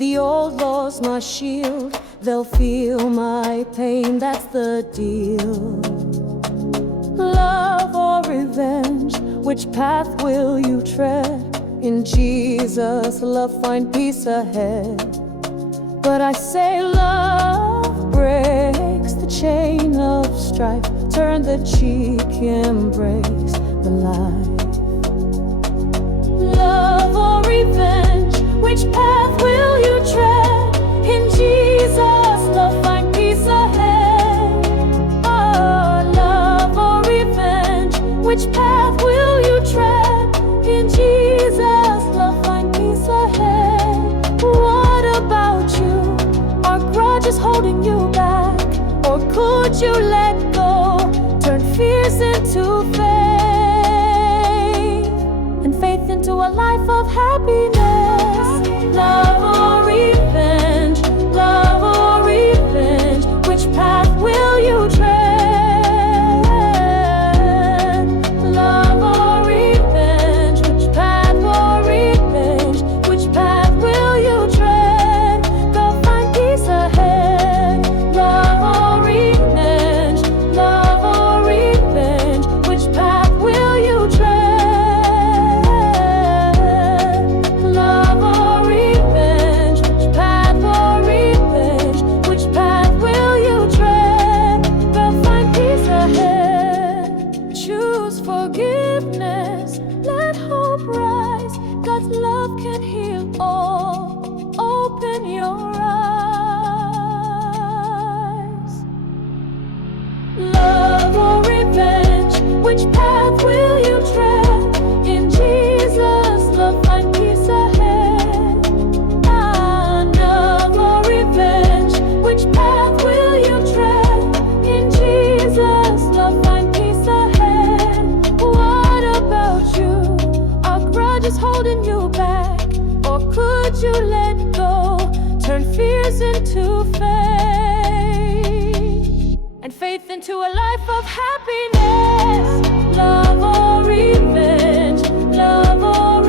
The old law's my shield, they'll feel my pain, that's the deal. Love or revenge, which path will you tread? In Jesus, love, find peace ahead. But I say love breaks the chain of strife, turn the cheek, embrace the life. Love or revenge, which path will you tread? In Jesus, love, find peace ahead. Oh, love or revenge, which path will you tread? In Jesus, love, find peace ahead. What about you? Are grudges holding you back? Or could you let go? Turn fears into faith, and faith into a life of happiness. Love or revenge, love or revenge, which path will you tread? Love or revenge, which path or revenge, which path will you tread? Go find peace ahead. Love or revenge, love or revenge, which path will you tread? Love or revenge, which path or revenge, which path will you tread? Go find peace ahead. Choose forgiveness, let hope rise. God's love can heal all. Open your eyes. Love or revenge, which path will you tread? In Jesus, love, find peace ahead. Love or revenge, which path will you tread? In Jesus, love, find peace ahead. What about you? Are grudges holding you back? Or could you let go? Turn fears into faith, and faith into a life of happiness. Love or revenge, love or